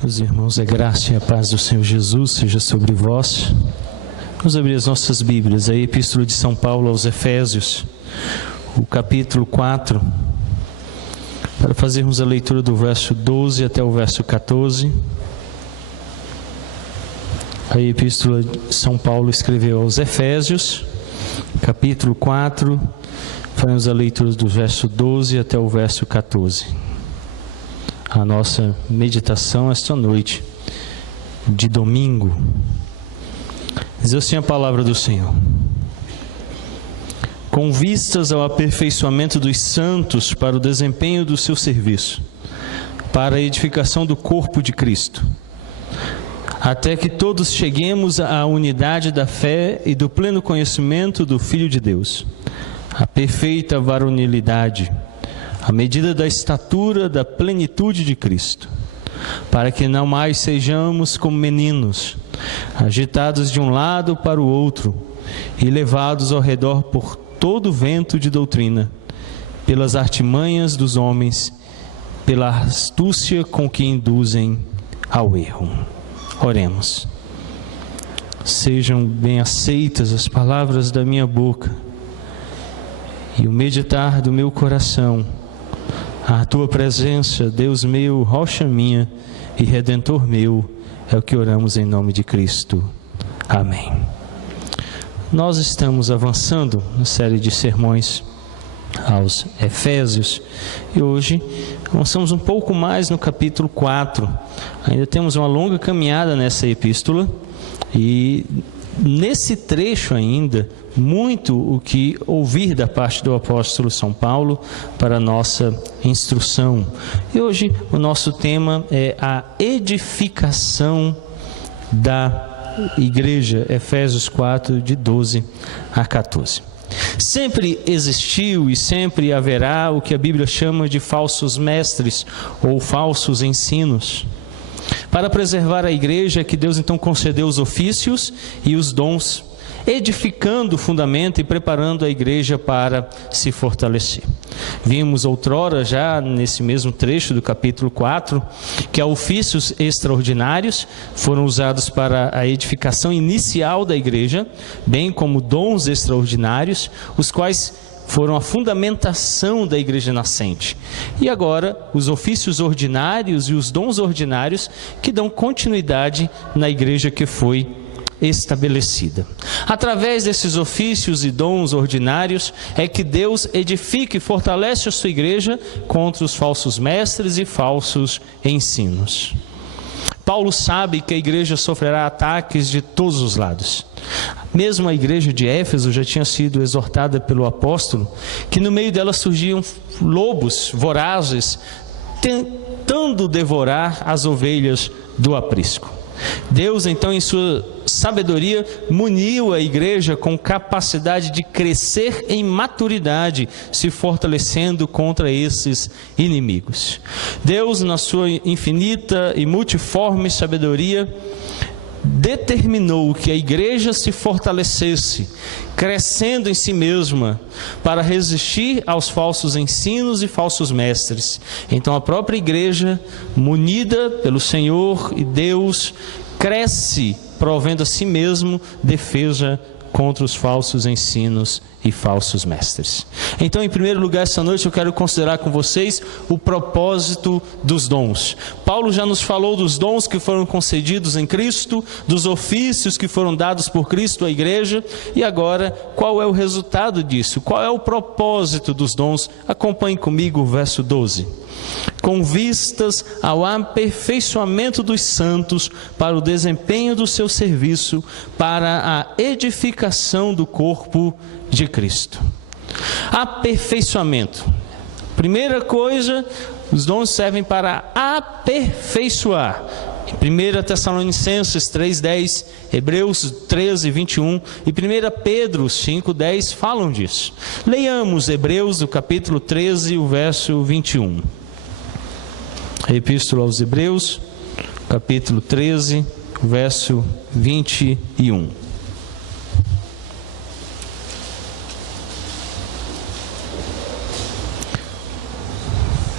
Meus irmãos, a graça e a paz do Senhor Jesus seja sobre vós. Vamos abrir as nossas Bíblias, a Epístola de São Paulo aos Efésios, o capítulo 4, para fazermos a leitura do verso 12 até o verso 14. A Epístola de São Paulo escreveu aos Efésios, capítulo 4, faremos a leitura do verso 12 até o verso 14. A nossa meditação esta noite, de domingo, diz assim a palavra do Senhor: com vistas ao aperfeiçoamento dos santos para o desempenho do seu serviço, para a edificação do corpo de Cristo, até que todos cheguemos à unidade da fé e do pleno conhecimento do Filho de Deus, a perfeita varonilidade, à medida da estatura da plenitude de Cristo, para que não mais sejamos como meninos, agitados de um lado para o outro e levados ao redor por todo vento de doutrina, pelas artimanhas dos homens, pela astúcia com que induzem ao erro. Oremos. Sejam bem aceitas as palavras da minha boca e o meditar do meu coração a tua presença, Deus meu, rocha minha e redentor meu, é o que oramos em nome de Cristo. Amém. Nós estamos avançando na série de sermões aos Efésios e hoje avançamos um pouco mais no capítulo 4. Ainda temos uma longa caminhada nessa epístola e nesse trecho ainda muito o que ouvir da parte do apóstolo São Paulo para a nossa instrução. E hoje o nosso tema é a edificação da igreja, Efésios 4, de 12 a 14. Sempre existiu e sempre haverá o que a Bíblia chama de falsos mestres ou falsos ensinos. Para preservar a igreja, que Deus então concedeu os ofícios e os dons, edificando o fundamento e preparando a igreja para se fortalecer. Vimos outrora, já nesse mesmo trecho do capítulo 4, que ofícios extraordinários foram usados para a edificação inicial da igreja, bem como dons extraordinários, os quais foram a fundamentação da igreja nascente. E agora, os ofícios ordinários e os dons ordinários que dão continuidade na igreja que foi estabelecida. Através desses ofícios e dons ordinários é que Deus edifica e fortalece a sua igreja contra os falsos mestres e falsos ensinos. Paulo sabe que a igreja sofrerá ataques de todos os lados. Mesmo a igreja de Éfeso já tinha sido exortada pelo apóstolo que no meio dela surgiam lobos vorazes tentando devorar as ovelhas do aprisco. Deus então, em sua sabedoria, muniu a igreja com capacidade de crescer em maturidade, se fortalecendo contra esses inimigos. Deus, na sua infinita e multiforme sabedoria, determinou que a igreja se fortalecesse, crescendo em si mesma, para resistir aos falsos ensinos e falsos mestres. Então a própria igreja, munida pelo Senhor e Deus, cresce, provendo a si mesmo defesa contra os falsos ensinos e falsos mestres. Então, em primeiro lugar, essa noite eu quero considerar com vocês o propósito dos dons. Paulo já nos falou dos dons que foram concedidos em Cristo, dos ofícios que foram dados por Cristo à igreja, e agora, qual é o resultado disso? Qual é o propósito dos dons? Acompanhe comigo o verso 12. Com vistas ao aperfeiçoamento dos santos para o desempenho do seu serviço, para a edificação do corpo de Cristo. Aperfeiçoamento. Primeira coisa, os dons servem para aperfeiçoar. 1 Tessalonicenses 3,10, Hebreus 13, 21 e 1 Pedro 5,10 falam disso. Leiamos Hebreus, do capítulo 13, o verso 21. A Epístola aos Hebreus, capítulo 13, verso 21.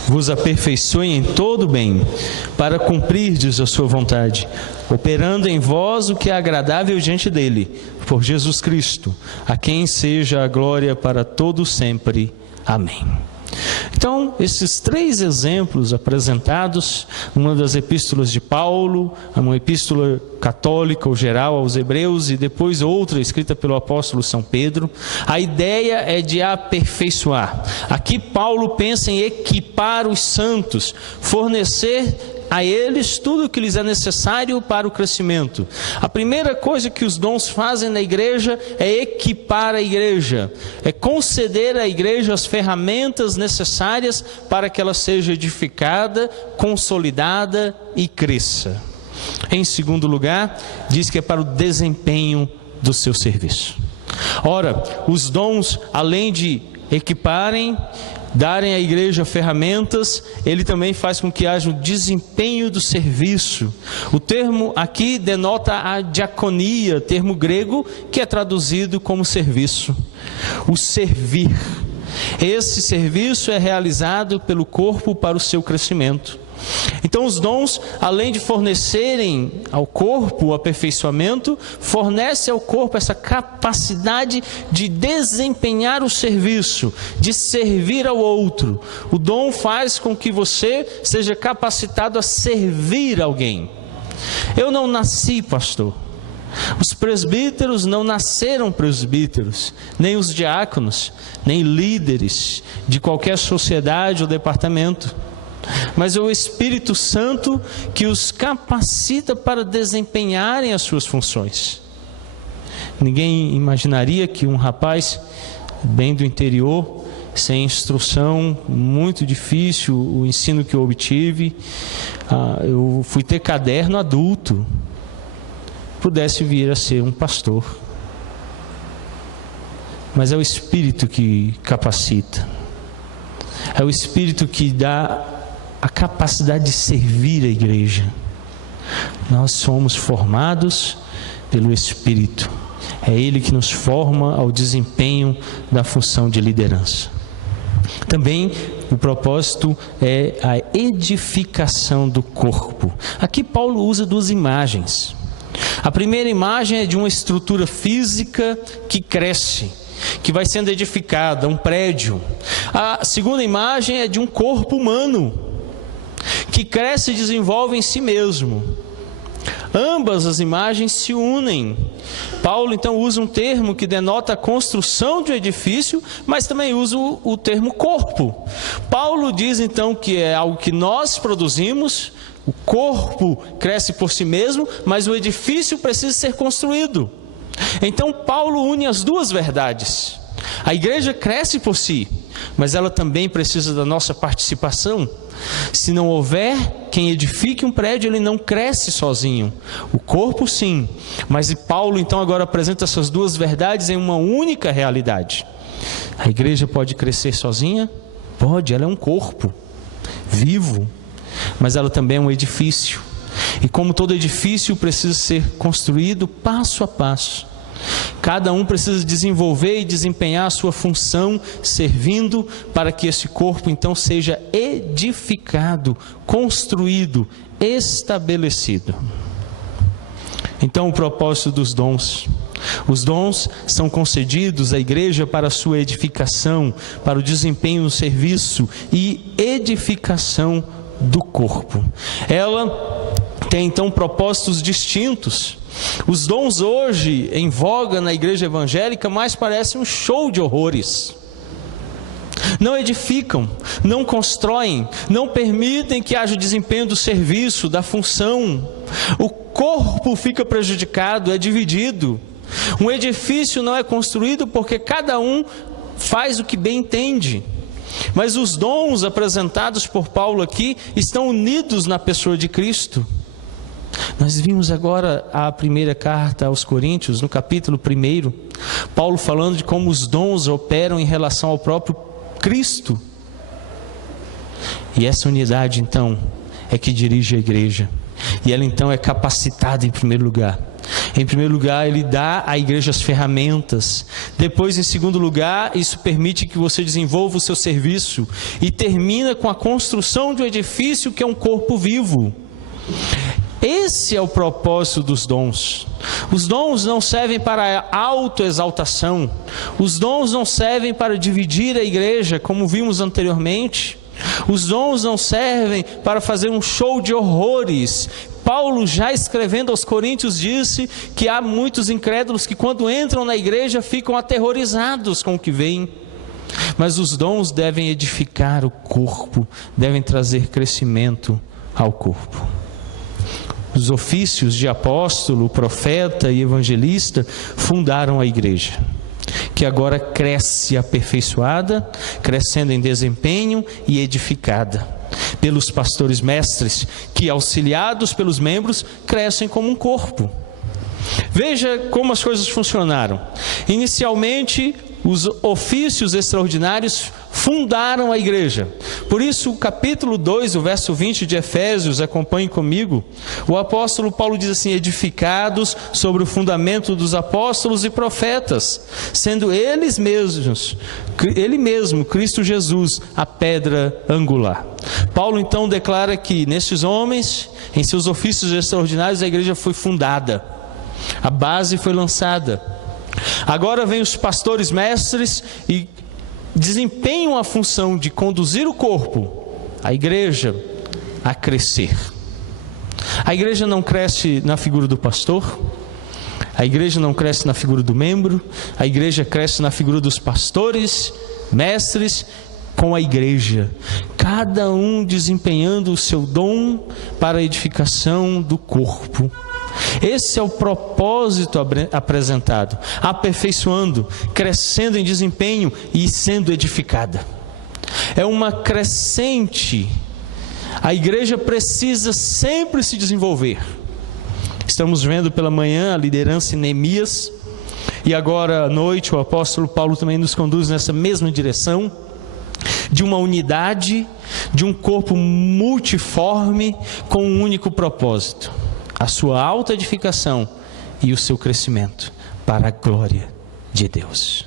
vos aperfeiçoe em todo bem, para cumprirdes a sua vontade, operando em vós o que é agradável diante dele, por Jesus Cristo, a quem seja a glória para todos sempre. Amém. Então, esses 3 exemplos apresentados, uma das epístolas de Paulo, uma epístola católica ou geral aos Hebreus e depois outra escrita pelo apóstolo São Pedro, a ideia é de aperfeiçoar. Aqui Paulo pensa em equipar os santos, fornecer a eles tudo o que lhes é necessário para o crescimento. A primeira coisa que os dons fazem na igreja é equipar a igreja, é conceder à igreja as ferramentas necessárias para que ela seja edificada, consolidada e cresça. Em segundo lugar, diz que é para o desempenho do seu serviço. Ora, os dons, além de equiparem, darem à igreja ferramentas, ele também faz com que haja um desempenho do serviço. O termo aqui denota a diaconia, termo grego que é traduzido como serviço. O servir. Esse serviço é realizado pelo corpo para o seu crescimento. Então os dons, além de fornecerem ao corpo o aperfeiçoamento, fornecem ao corpo essa capacidade de desempenhar o serviço, de servir ao outro. O dom faz com que você seja capacitado a servir alguém. Eu não nasci pastor. Os presbíteros não nasceram presbíteros, nem os diáconos, nem líderes de qualquer sociedade ou departamento. Mas é o Espírito Santo que os capacita para desempenharem as suas funções. Ninguém imaginaria que um rapaz bem do interior, sem instrução, muito difícil o ensino que eu obtive, eu fui ter caderno adulto, pudesse vir a ser um pastor. Mas é o Espírito que capacita, é o Espírito que dá a capacidade de servir a igreja. Nós somos formados pelo Espírito. É Ele que nos forma ao desempenho da função de liderança. Também o propósito é a edificação do corpo. Aqui Paulo usa 2 imagens. A primeira imagem é de uma estrutura física que cresce, que vai sendo edificada, um prédio. A segunda imagem é de um corpo humano, que cresce e desenvolve em si mesmo. Ambas as imagens se unem. Paulo então usa um termo que denota a construção de um edifício, mas também usa o termo corpo. Paulo diz então que é algo que nós produzimos, o corpo cresce por si mesmo, mas o edifício precisa ser construído. Então Paulo une as 2 verdades. A igreja cresce por si, mas ela também precisa da nossa participação. Se não houver quem edifique um prédio, ele não cresce sozinho. O corpo sim, mas Paulo então agora apresenta essas 2 verdades em uma única realidade. A igreja pode crescer sozinha? Pode, ela é um corpo vivo, mas ela também é um edifício. E como todo edifício precisa ser construído passo a passo. Cada um precisa desenvolver e desempenhar a sua função, servindo para que esse corpo então seja edificado, construído, estabelecido. Então o propósito dos dons. Os dons são concedidos à igreja para a sua edificação, para o desempenho no serviço e edificação do corpo. Ela tem então propósitos distintos. Os dons hoje em voga na igreja evangélica mais parecem um show de horrores. Não edificam, não constroem, não permitem que haja desempenho do serviço, da função. O corpo fica prejudicado, é dividido. Um edifício não é construído porque cada um faz o que bem entende. Mas os dons apresentados por Paulo aqui estão unidos na pessoa de Cristo. Nós vimos agora a primeira carta aos Coríntios, no capítulo 1, Paulo falando de como os dons operam em relação ao próprio Cristo. E essa unidade então é que dirige a igreja. E ela então é capacitada em primeiro lugar. Em primeiro lugar, ele dá à igreja as ferramentas. Depois, em segundo lugar, isso permite que você desenvolva o seu serviço. E termina com a construção de um edifício que é um corpo vivo. Esse é o propósito dos dons. Os dons não servem para a autoexaltação. Os dons não servem para dividir a igreja, como vimos anteriormente. Os dons não servem para fazer um show de horrores. Paulo, já escrevendo aos Coríntios, disse que há muitos incrédulos que quando entram na igreja ficam aterrorizados com o que veem. Mas os dons devem edificar o corpo, devem trazer crescimento ao corpo. Os ofícios de apóstolo, profeta e evangelista fundaram a igreja, que agora cresce aperfeiçoada, crescendo em desempenho e edificada pelos pastores mestres, que auxiliados pelos membros, crescem como um corpo. Veja como as coisas funcionaram. Inicialmente, os ofícios extraordinários fundaram a igreja. Por isso, o capítulo 2, o verso 20 de Efésios, acompanhe comigo, o apóstolo Paulo diz assim: edificados sobre o fundamento dos apóstolos e profetas, sendo ele mesmo, Cristo Jesus, a pedra angular. Paulo então declara que nesses homens, em seus ofícios extraordinários, a igreja foi fundada, a base foi lançada. Agora vem os pastores mestres e desempenham a função de conduzir o corpo, a igreja, a crescer. A igreja não cresce na figura do pastor, a igreja não cresce na figura do membro, a igreja cresce na figura dos pastores, mestres, com a igreja, cada um desempenhando o seu dom para a edificação do corpo. Esse é o propósito apresentado, aperfeiçoando, crescendo em desempenho e sendo edificada. É uma crescente. A igreja precisa sempre se desenvolver. Estamos vendo pela manhã a liderança em Neemias, e agora à noite o apóstolo Paulo também nos conduz nessa mesma direção, de uma unidade, de um corpo multiforme com um único propósito: a sua autoedificação e o seu crescimento para a glória de Deus.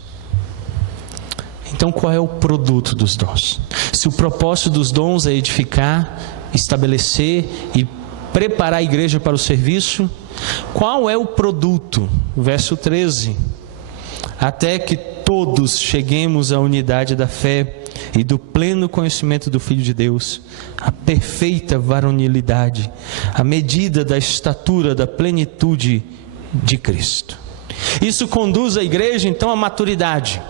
Então, qual é o produto dos dons? Se o propósito dos dons é edificar, estabelecer e preparar a igreja para o serviço, qual é o produto? Verso 13: até que todos cheguemos à unidade da fé e do pleno conhecimento do Filho de Deus, a perfeita varonilidade, a medida da estatura da plenitude de Cristo. Isso conduz a igreja então à maturidade.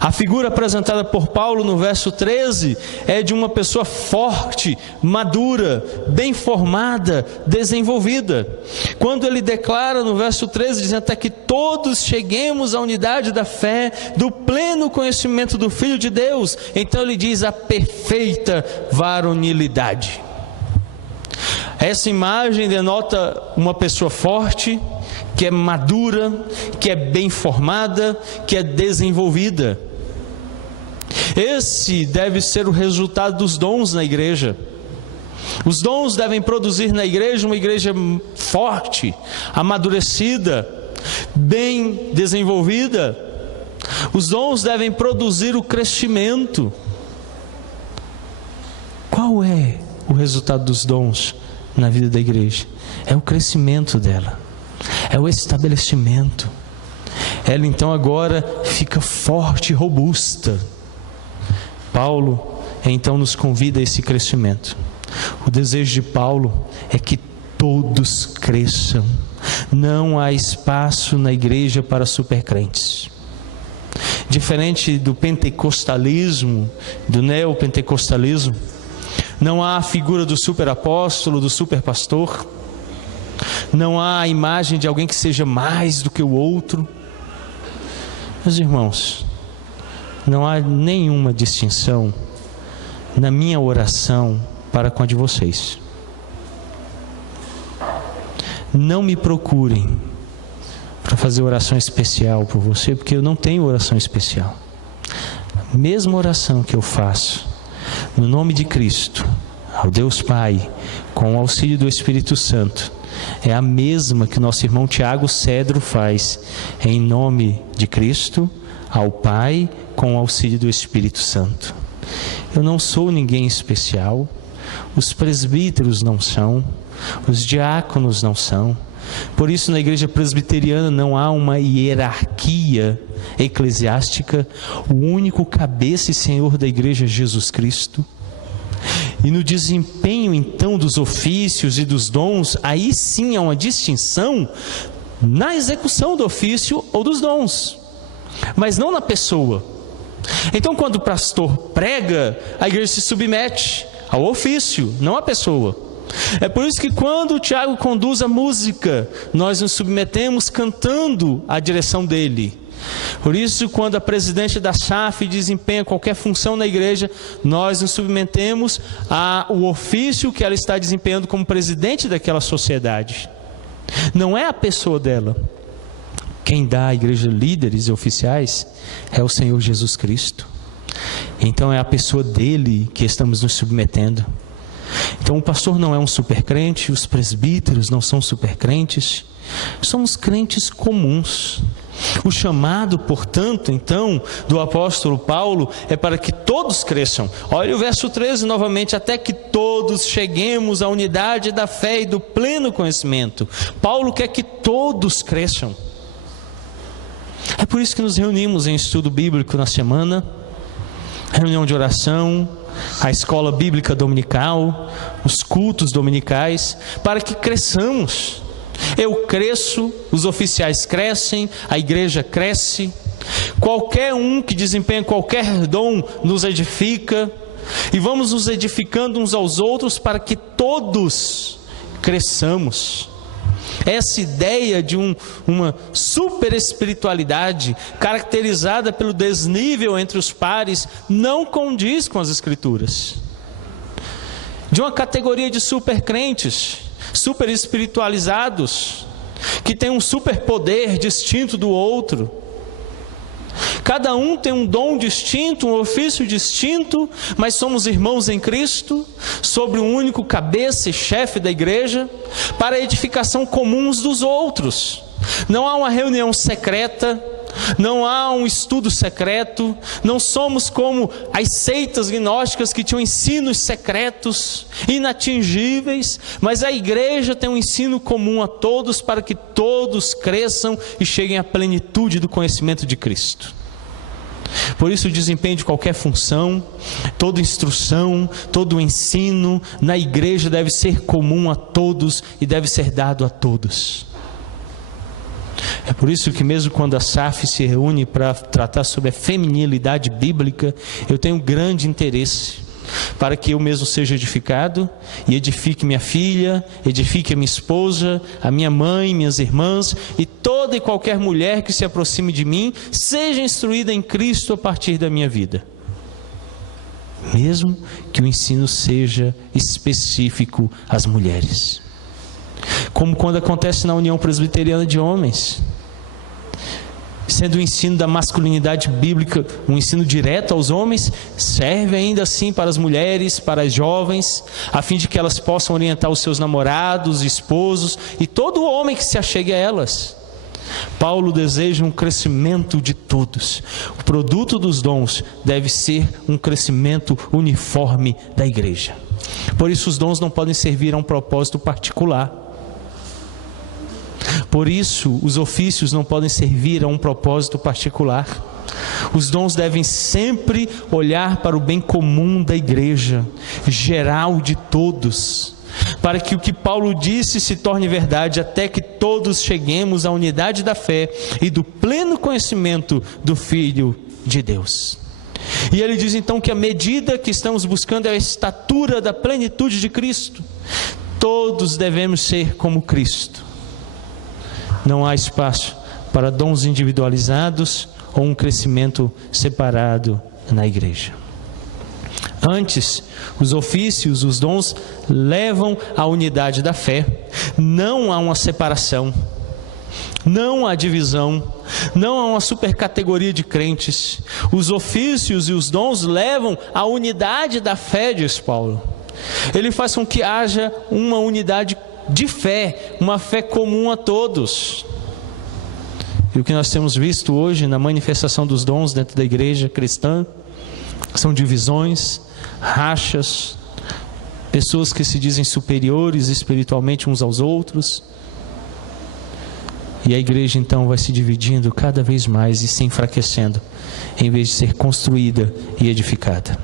A figura apresentada por Paulo no verso 13 é de uma pessoa forte, madura, bem formada, desenvolvida. Quando ele declara no verso 13, dizendo até que todos cheguemos à unidade da fé, do pleno conhecimento do Filho de Deus, então ele diz a perfeita varonilidade. Essa imagem denota uma pessoa forte, que é madura, que é bem formada, que é desenvolvida. Esse deve ser o resultado dos dons na igreja. Os dons devem produzir na igreja uma igreja forte, amadurecida, bem desenvolvida. Os dons devem produzir o crescimento. Qual é o resultado dos dons na vida da igreja? É o crescimento dela, é o estabelecimento. Ela então agora fica forte e robusta. Paulo então nos convida a esse crescimento. O desejo de Paulo é que todos cresçam. Não há espaço na igreja para supercrentes. Diferente do pentecostalismo, do neopentecostalismo, não há a figura do superapóstolo, do superpastor. Não há a imagem de alguém que seja mais do que o outro. Meus irmãos, não há nenhuma distinção na minha oração para com a de vocês. Não me procurem para fazer oração especial por você, porque eu não tenho oração especial. A mesma oração que eu faço no nome de Cristo, ao Deus Pai, com o auxílio do Espírito Santo, é a mesma que o nosso irmão Tiago Cedro faz, em nome de Cristo, ao Pai, com o auxílio do Espírito Santo. Eu não sou ninguém especial, os presbíteros não são, os diáconos não são. Por isso, na igreja presbiteriana não há uma hierarquia eclesiástica. O único cabeça e senhor da igreja é Jesus Cristo. E no desempenho então dos ofícios e dos dons, aí sim há uma distinção na execução do ofício ou dos dons, mas não na pessoa. Então, quando o pastor prega, a igreja se submete ao ofício, não à pessoa. É por isso que quando o Tiago conduz a música, nós nos submetemos cantando à direção dele. Por isso, quando a presidente da SAF desempenha qualquer função na igreja, nós nos submetemos ao ofício que ela está desempenhando como presidente daquela sociedade. Não é a pessoa dela. Quem dá à igreja líderes e oficiais é o Senhor Jesus Cristo. Então é a pessoa dele que estamos nos submetendo. Então o pastor não é um supercrente, os presbíteros não são supercrentes, somos crentes comuns. O chamado, portanto, então, do apóstolo Paulo é para que todos cresçam. Olha o verso 13 novamente: até que todos cheguemos à unidade da fé e do pleno conhecimento. Paulo quer que todos cresçam. É por isso que nos reunimos em estudo bíblico na semana, reunião de oração, a escola bíblica dominical, os cultos dominicais, para que cresçamos. Eu cresço, os oficiais crescem, a igreja cresce. Qualquer um que desempenha qualquer dom nos edifica, e vamos nos edificando uns aos outros para que todos cresçamos. Essa ideia de uma super espiritualidade caracterizada pelo desnível entre os pares não condiz com as Escrituras. De uma categoria de super crentes, super espiritualizados, que tem um superpoder distinto do outro. Cada um tem um dom distinto, um ofício distinto, mas somos irmãos em Cristo, sobre um único cabeça e chefe da igreja, para a edificação comum uns dos outros. Não há uma reunião secreta, não há um estudo secreto, não somos como as seitas gnósticas que tinham ensinos secretos, inatingíveis, mas a igreja tem um ensino comum a todos para que todos cresçam e cheguem à plenitude do conhecimento de Cristo. Por isso o desempenho de qualquer função, toda instrução, todo ensino na igreja deve ser comum a todos e deve ser dado a todos. É por isso que mesmo quando a SAF se reúne para tratar sobre a feminilidade bíblica, eu tenho grande interesse para que eu mesmo seja edificado e edifique minha filha, edifique a minha esposa, a minha mãe, minhas irmãs e toda e qualquer mulher que se aproxime de mim, seja instruída em Cristo a partir da minha vida. Mesmo que o ensino seja específico às mulheres. Como quando acontece na União Presbiteriana de Homens, sendo o ensino da masculinidade bíblica um ensino direto aos homens, serve ainda assim para as mulheres, para as jovens, a fim de que elas possam orientar os seus namorados, esposos e todo homem que se achegue a elas. Paulo deseja um crescimento de todos. O produto dos dons deve ser um crescimento uniforme da igreja. Por isso os dons não podem servir a um propósito particular. Por isso, os ofícios não podem servir a um propósito particular. Os dons devem sempre olhar para o bem comum da igreja, geral de todos, para que o que Paulo disse se torne verdade, até que todos cheguemos à unidade da fé e do pleno conhecimento do Filho de Deus. E ele diz então que a medida que estamos buscando é a estatura da plenitude de Cristo. Todos devemos ser como Cristo. Não há espaço para dons individualizados ou um crescimento separado na igreja. Antes, os ofícios, os dons levam à unidade da fé. Não há uma separação, não há divisão, não há uma supercategoria de crentes. Os ofícios e os dons levam à unidade da fé, diz Paulo. Ele faz com que haja uma unidade de fé, uma fé comum a todos. E o que nós temos visto hoje na manifestação dos dons dentro da igreja cristã são divisões, rachas, pessoas que se dizem superiores espiritualmente uns aos outros. E a igreja então vai se dividindo cada vez mais e se enfraquecendo, em vez de ser construída e edificada.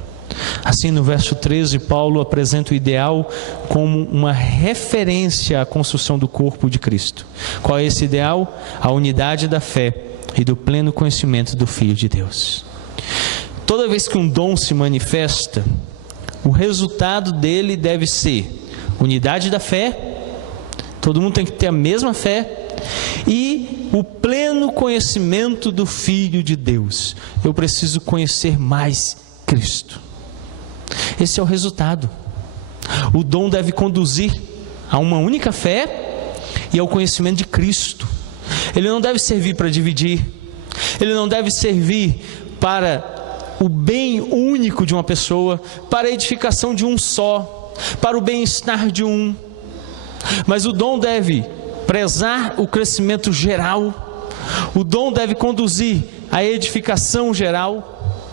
Assim, no verso 13, Paulo apresenta o ideal como uma referência à construção do corpo de Cristo. Qual é esse ideal? A unidade da fé e do pleno conhecimento do Filho de Deus. Toda vez que um dom se manifesta, o resultado dele deve ser unidade da fé, todo mundo tem que ter a mesma fé, e o pleno conhecimento do Filho de Deus. Eu preciso conhecer mais Cristo. Esse é o resultado. O dom deve conduzir a uma única fé e ao conhecimento de Cristo. Ele não deve servir para dividir. Ele não deve servir para o bem único de uma pessoa, para a edificação de um só, para o bem-estar de um. Mas o dom deve prezar o crescimento geral. O dom deve conduzir a edificação geral,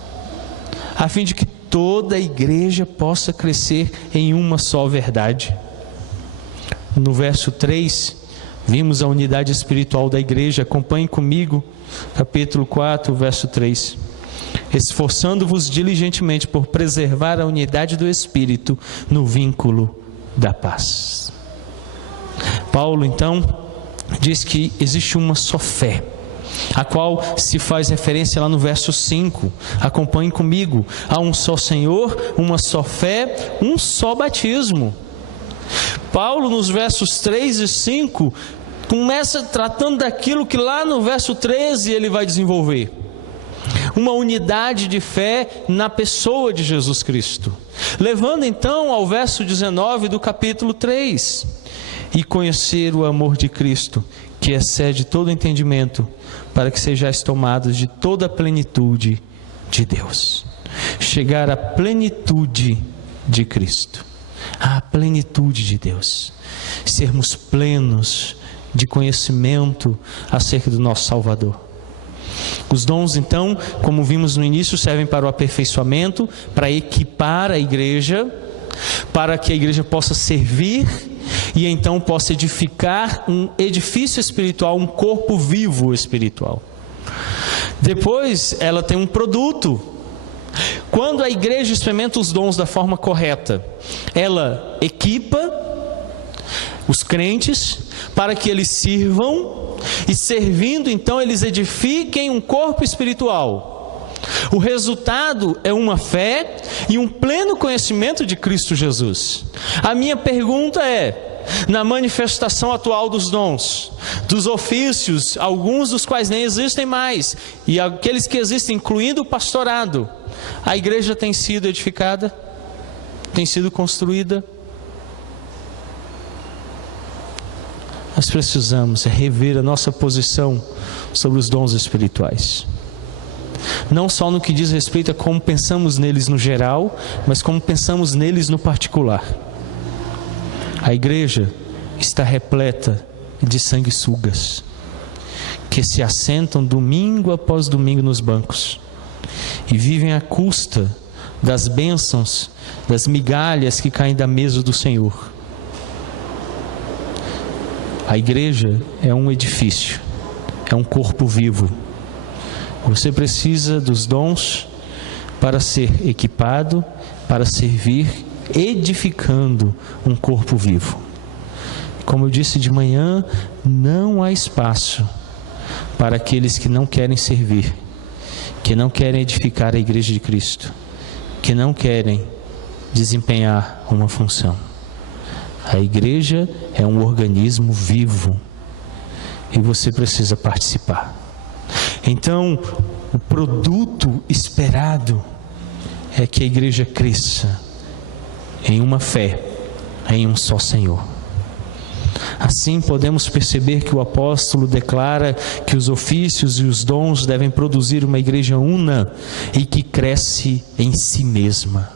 a fim de que toda a igreja possa crescer em uma só verdade. No verso 3, vimos a unidade espiritual da igreja. Acompanhe comigo, capítulo 4, verso 3. Esforçando-vos diligentemente por preservar a unidade do Espírito no vínculo da paz. Paulo, então, diz que existe uma só fé, a qual se faz referência lá no verso 5. Acompanhe comigo. Há um só Senhor, uma só fé, um só batismo. Paulo, nos versos 3 e 5, começa tratando daquilo que lá no verso 13 ele vai desenvolver. Uma unidade de fé na pessoa de Jesus Cristo. Levando então ao verso 19 do capítulo 3. E conhecer o amor de Cristo, que excede todo entendimento, para que sejais tomados de toda a plenitude de Deus. Chegar à plenitude de Cristo, à plenitude de Deus. Sermos plenos de conhecimento acerca do nosso Salvador. Os dons, então, como vimos no início, servem para o aperfeiçoamento, para equipar a igreja, para que a igreja possa servir e então possa edificar um edifício espiritual, um corpo vivo espiritual. Depois ela tem um produto. Quando a igreja experimenta os dons da forma correta, ela equipa os crentes para que eles sirvam, e servindo então eles edifiquem um corpo espiritual. O resultado é uma fé e um pleno conhecimento de Cristo Jesus. A minha pergunta é: na manifestação atual dos dons, dos ofícios, alguns dos quais nem existem mais, e aqueles que existem, incluindo o pastorado, a igreja tem sido edificada? Tem sido construída? Nós precisamos rever a nossa posição sobre os dons espirituais. Não só no que diz respeito a como pensamos neles no geral, mas como pensamos neles no particular. A igreja está repleta de sanguessugas, que se assentam domingo após domingo nos bancos, e vivem à custa das bênçãos, das migalhas que caem da mesa do Senhor. A igreja é um edifício, é um corpo vivo. Você precisa dos dons para ser equipado, para servir, edificando um corpo vivo. Como eu disse de manhã, não há espaço para aqueles que não querem servir, que não querem edificar a igreja de Cristo, que não querem desempenhar uma função. A igreja é um organismo vivo e você precisa participar. Então, o produto esperado é que a igreja cresça em uma fé, em um só Senhor. Assim podemos perceber que o apóstolo declara que os ofícios e os dons devem produzir uma igreja una e que cresce em si mesma.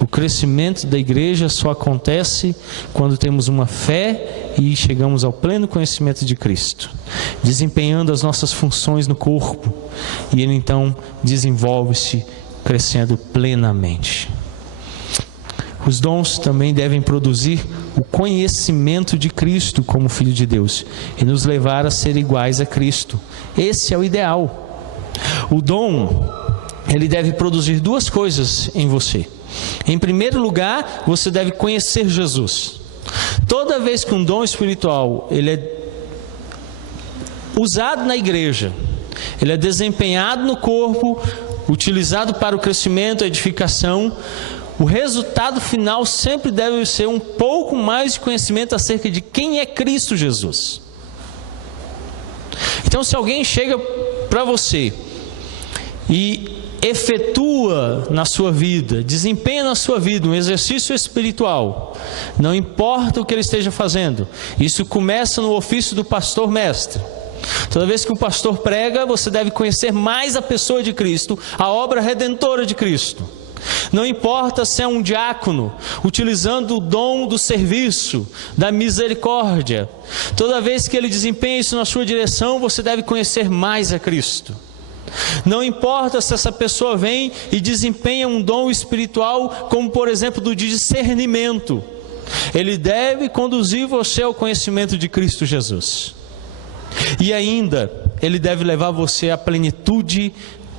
O crescimento da igreja só acontece quando temos uma fé e chegamos ao pleno conhecimento de Cristo, desempenhando as nossas funções no corpo, e ele então desenvolve-se crescendo plenamente. Os dons também devem produzir o conhecimento de Cristo como Filho de Deus e nos levar a ser iguais a Cristo. Esse é o ideal. O dom, ele deve produzir duas coisas em você. Em primeiro lugar, você deve conhecer Jesus. Toda vez que um dom espiritual ele é usado na igreja, ele é desempenhado no corpo, utilizado para o crescimento, a edificação, o resultado final sempre deve ser um pouco mais de conhecimento acerca de quem é Cristo Jesus. Então, se alguém chega para você e efetua na sua vida, desempenha na sua vida um exercício espiritual, não importa o que ele esteja fazendo, isso começa no ofício do pastor mestre. Toda vez que o pastor prega, você deve conhecer mais a pessoa de Cristo, a obra redentora de Cristo. Não importa se é um diácono, utilizando o dom do serviço, da misericórdia. Toda vez que ele desempenha isso na sua direção, você deve conhecer mais a Cristo. Não importa se essa pessoa vem e desempenha um dom espiritual, como por exemplo do discernimento. Ele deve conduzir você ao conhecimento de Cristo Jesus. E ainda, ele deve levar você à plenitude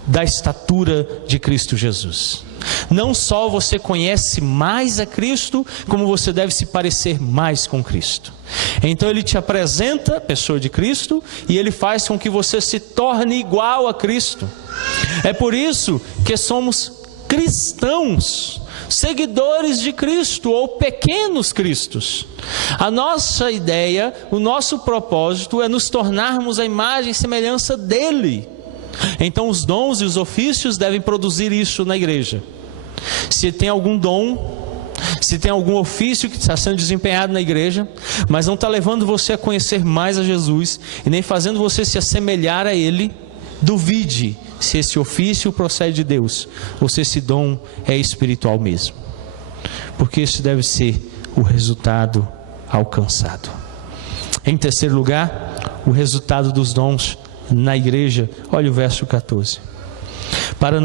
da estatura de Cristo Jesus. Não só você conhece mais a Cristo, como você deve se parecer mais com Cristo. Então ele te apresenta a pessoa de Cristo e ele faz com que você se torne igual a Cristo. É por isso que somos cristãos, seguidores de Cristo ou pequenos cristos. A nossa ideia, o nosso propósito é nos tornarmos a imagem e semelhança dele. Então os dons e os ofícios devem produzir isso na igreja. Se tem algum dom, se tem algum ofício que está sendo desempenhado na igreja, mas não está levando você a conhecer mais a Jesus e nem fazendo você se assemelhar a Ele, duvide se esse ofício procede de Deus ou se esse dom é espiritual mesmo, porque isso deve ser o resultado alcançado. Em terceiro lugar, o resultado dos dons na igreja, olha o verso 14. Para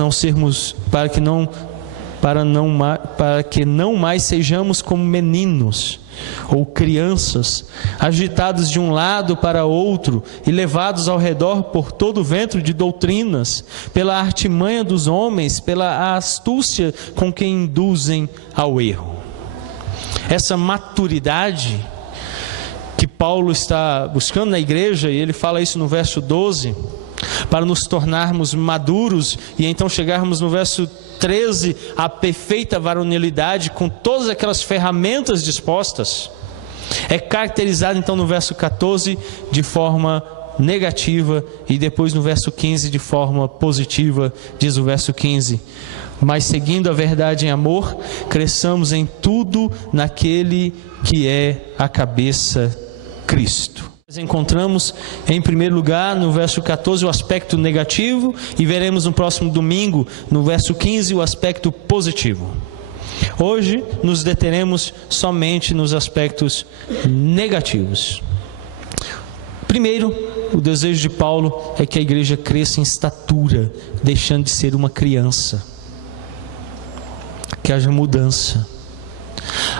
que não mais sejamos como meninos ou crianças, agitados de um lado para outro e levados ao redor por todo o vento de doutrinas, pela artimanha dos homens, pela astúcia com que induzem ao erro. Essa maturidade que Paulo está buscando na igreja, e ele fala isso no verso 12, para nos tornarmos maduros e então chegarmos no verso 13 à perfeita varonilidade com todas aquelas ferramentas dispostas, é caracterizado então no verso 14 de forma negativa e depois no verso 15 de forma positiva. Diz o verso 15: mas seguindo a verdade em amor, cresçamos em tudo naquele que é a cabeça, Cristo. Nós encontramos em primeiro lugar no verso 14 o aspecto negativo e veremos no próximo domingo no verso 15 o aspecto positivo. Hoje nos deteremos somente nos aspectos negativos. Primeiro, o desejo de Paulo é que a igreja cresça em estatura, deixando de ser uma criança, que haja mudança.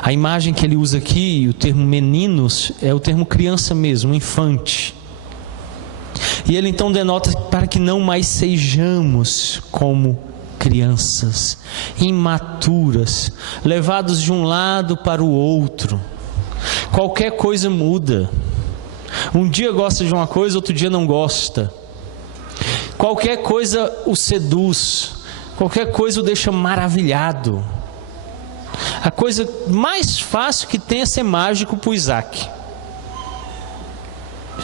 A imagem que ele usa aqui, o termo meninos, é o termo criança mesmo, infante. E ele então denota para que não mais sejamos como crianças, imaturas, levados de um lado para o outro. Qualquer coisa muda. Um dia gosta de uma coisa, outro dia não gosta. Qualquer coisa o seduz, qualquer coisa o deixa maravilhado. A coisa mais fácil que tem é ser mágico para o Isaac.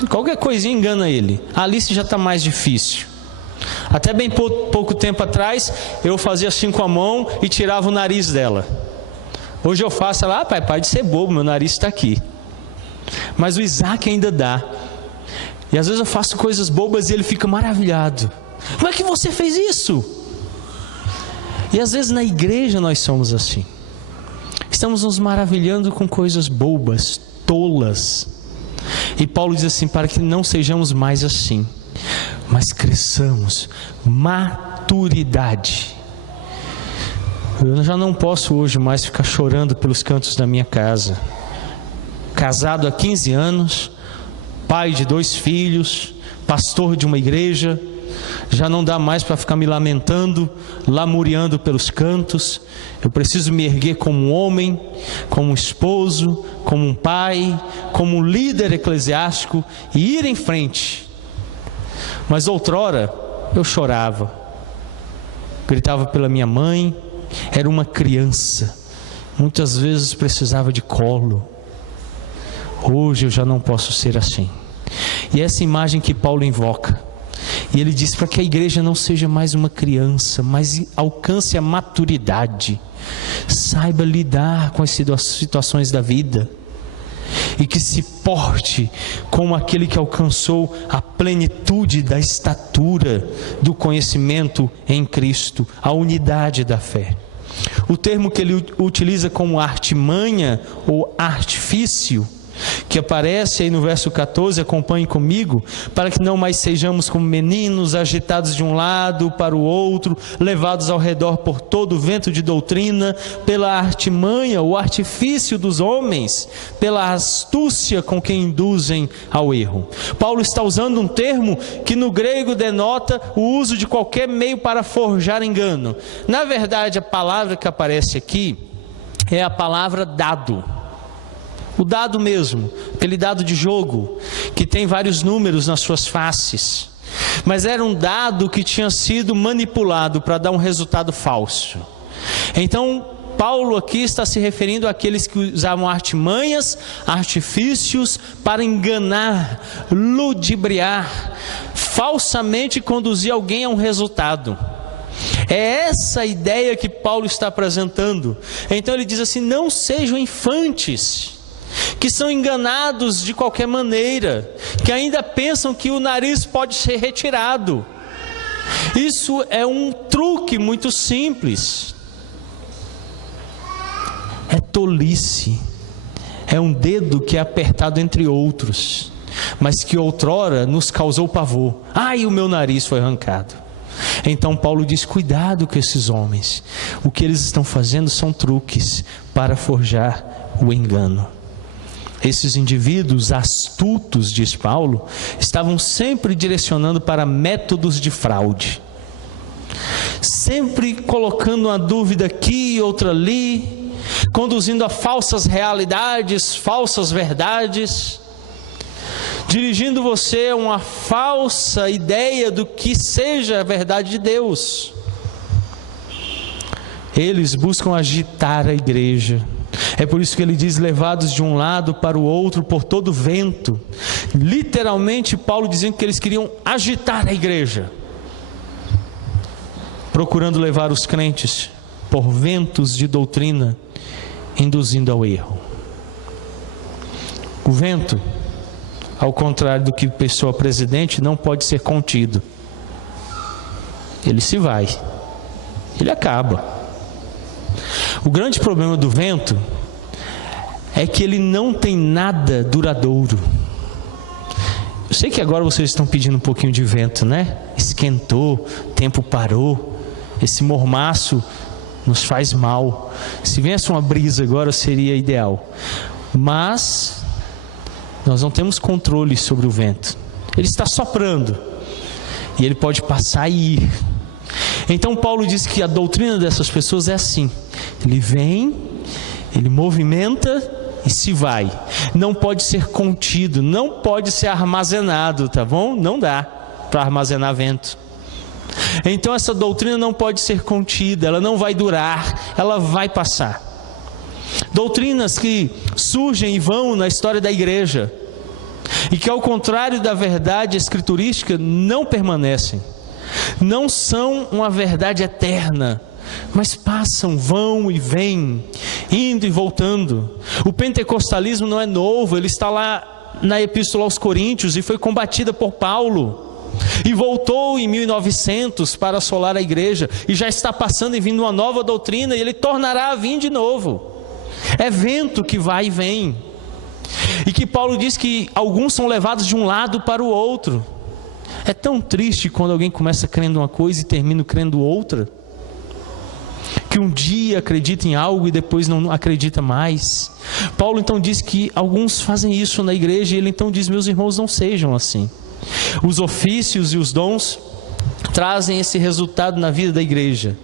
Qualquer coisinha engana ele. A Alice já está mais difícil. Até bem pouco tempo atrás, eu fazia assim com a mão e tirava o nariz dela. Hoje eu faço, ela, pai, para de ser bobo, meu nariz está aqui. Mas o Isaac ainda dá. E às vezes eu faço coisas bobas e ele fica maravilhado. Como é que você fez isso? E às vezes na igreja nós somos assim. Estamos nos maravilhando com coisas bobas, tolas. E Paulo diz assim, para que não sejamos mais assim, mas cresçamos, maturidade. Eu já não posso hoje mais ficar chorando pelos cantos da minha casa. Casado há 15 anos, pai de 2 filhos, pastor de uma igreja, já não dá mais para ficar me lamentando, lamuriando pelos cantos. Eu preciso me erguer como um homem, como um esposo, como um pai, como um líder eclesiástico e ir em frente. Mas outrora eu chorava, gritava pela minha mãe, era uma criança, muitas vezes precisava de colo. Hoje eu já não posso ser assim. E essa imagem que Paulo invoca, e ele diz para que a igreja não seja mais uma criança, mas alcance a maturidade, saiba lidar com as situações da vida, e que se porte como aquele que alcançou a plenitude da estatura do conhecimento em Cristo, a unidade da fé. O termo que ele utiliza como artimanha ou artifício, que aparece aí no verso 14, acompanhe comigo, para que não mais sejamos como meninos, agitados de um lado para o outro, levados ao redor por todo o vento de doutrina, pela artimanha, o artifício dos homens, pela astúcia com que induzem ao erro. Paulo está usando um termo que no grego denota o uso de qualquer meio para forjar engano. Na verdade, a palavra que aparece aqui é a palavra dado. O dado mesmo, aquele dado de jogo, que tem vários números nas suas faces. Mas era um dado que tinha sido manipulado para dar um resultado falso. Então, Paulo aqui está se referindo àqueles que usavam artimanhas, artifícios para enganar, ludibriar, falsamente conduzir alguém a um resultado. É essa a ideia que Paulo está apresentando. Então ele diz assim, não sejam infantes, que são enganados de qualquer maneira, que ainda pensam que o nariz pode ser retirado. Isso é um truque muito simples, é tolice, é um dedo que é apertado entre outros, mas que outrora nos causou pavor. Ai, o meu nariz foi arrancado. Então Paulo diz, cuidado com esses homens, o que eles estão fazendo são truques para forjar o engano. Esses indivíduos astutos, diz Paulo, estavam sempre direcionando para métodos de fraude, sempre colocando uma dúvida aqui e outra ali, conduzindo a falsas realidades, falsas verdades, dirigindo você a uma falsa ideia do que seja a verdade de Deus. Eles buscam agitar a igreja. É por isso que ele diz, levados de um lado para o outro por todo vento. Literalmente Paulo dizendo que eles queriam agitar a igreja, procurando levar os crentes por ventos de doutrina, induzindo ao erro. O vento, ao contrário do que pessoa presidente, não pode ser contido. Ele se vai, ele acaba. O grande problema do vento é que ele não tem nada duradouro. Eu sei que agora vocês estão pedindo um pouquinho de vento, né? Esquentou, o tempo parou, esse mormaço nos faz mal. Se viesse uma brisa agora seria ideal, mas nós não temos controle sobre o vento. Ele está soprando e ele pode passar e ir. Então Paulo diz que a doutrina dessas pessoas é assim: ele vem, ele movimenta e se vai. Não pode ser contido, não pode ser armazenado, tá bom? Não dá para armazenar vento. Então essa doutrina não pode ser contida, ela não vai durar, ela vai passar. Doutrinas que surgem e vão na história da igreja, e que ao contrário da verdade escriturística não permanecem, não são uma verdade eterna, mas passam, vão e vêm, indo e voltando. O pentecostalismo não é novo, ele está lá na Epístola aos Coríntios e foi combatida por Paulo, e voltou em 1900 para assolar a igreja, e já está passando e vindo uma nova doutrina, e ele tornará a vir de novo. é vento que vai e vem. E que Paulo diz que alguns são levados de um lado para o outro. É tão triste quando alguém começa crendo uma coisa e termina crendo outra, que um dia acredita em algo e depois não acredita mais. Paulo então diz que alguns fazem isso na igreja, e ele então diz: meus irmãos, não sejam assim. Os ofícios e os dons trazem esse resultado na vida da igreja,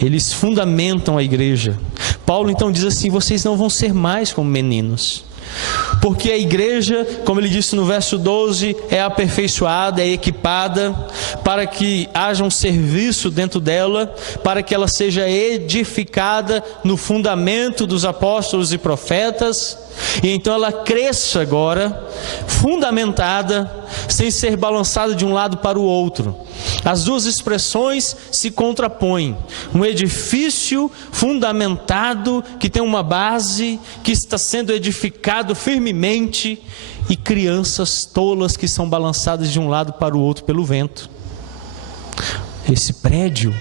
eles fundamentam a igreja. Paulo então diz assim: vocês não vão ser mais como meninos, porque a igreja, como ele disse no verso 12, é aperfeiçoada, é equipada, para que haja um serviço dentro dela, para que ela seja edificada no fundamento dos apóstolos e profetas, e então ela cresça agora, fundamentada, sem ser balançada de um lado para o outro. As duas expressões se contrapõem: um edifício fundamentado, que tem uma base, que está sendo edificado firmemente, e crianças tolas que são balançadas de um lado para o outro pelo vento. Esse prédio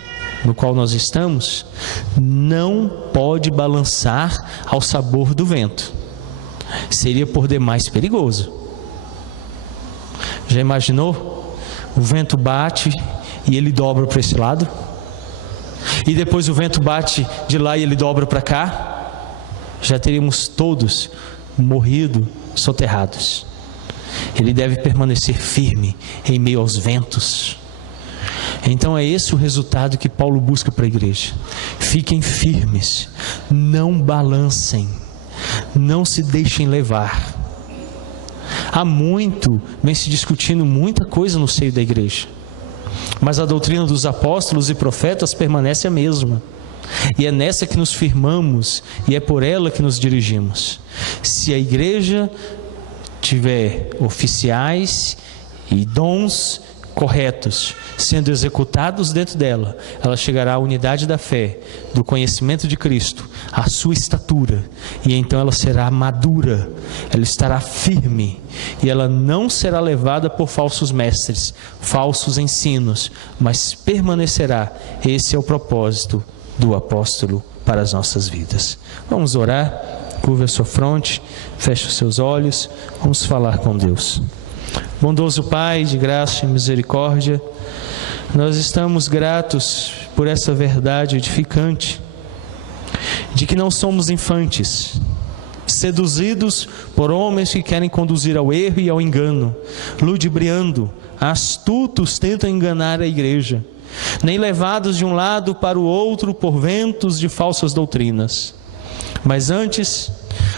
no qual nós estamos não pode balançar ao sabor do vento. Seria por demais perigoso. Já imaginou? O vento bate e ele dobra para esse lado, e depois o vento bate de lá e ele dobra para cá. Já teríamos todos morrido soterrados. Ele deve permanecer firme em meio aos ventos. Então é esse o resultado que Paulo busca para a igreja. Fiquem firmes, não balancem, não se deixem levar. Há muito, vem se discutindo muita coisa no seio da igreja, mas a doutrina dos apóstolos e profetas permanece a mesma, e é nessa que nos firmamos, e é por ela que nos dirigimos. Se a igreja tiver oficiais e dons corretos sendo executados dentro dela, ela chegará à unidade da fé, do conhecimento de Cristo, à sua estatura, e então ela será madura, ela estará firme, e ela não será levada por falsos mestres, falsos ensinos, mas permanecerá. Esse é o propósito do apóstolo para as nossas vidas. Vamos orar. Curva a sua fronte, feche os seus olhos, vamos falar com Deus. Bondoso Pai de graça e misericórdia, nós estamos gratos por essa verdade edificante, de que não somos infantes, seduzidos por homens que querem conduzir ao erro e ao engano, ludibriando, astutos tentam enganar a igreja, nem levados de um lado para o outro por ventos de falsas doutrinas, mas antes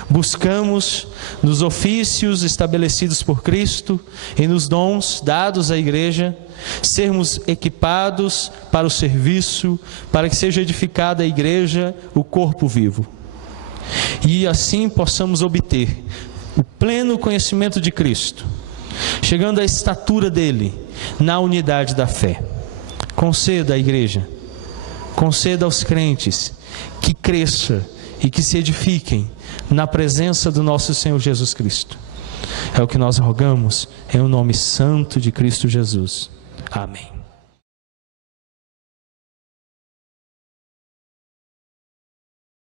buscamos nos ofícios estabelecidos por Cristo e nos dons dados à igreja, sermos equipados para o serviço, para que seja edificada a igreja, o corpo vivo, e assim possamos obter o pleno conhecimento de Cristo, chegando à estatura dele, na unidade da fé. Conceda à igreja, conceda aos crentes que cresça e que se edifiquem na presença do nosso Senhor Jesus Cristo. É o que nós rogamos em o nome santo de Cristo Jesus. Amém.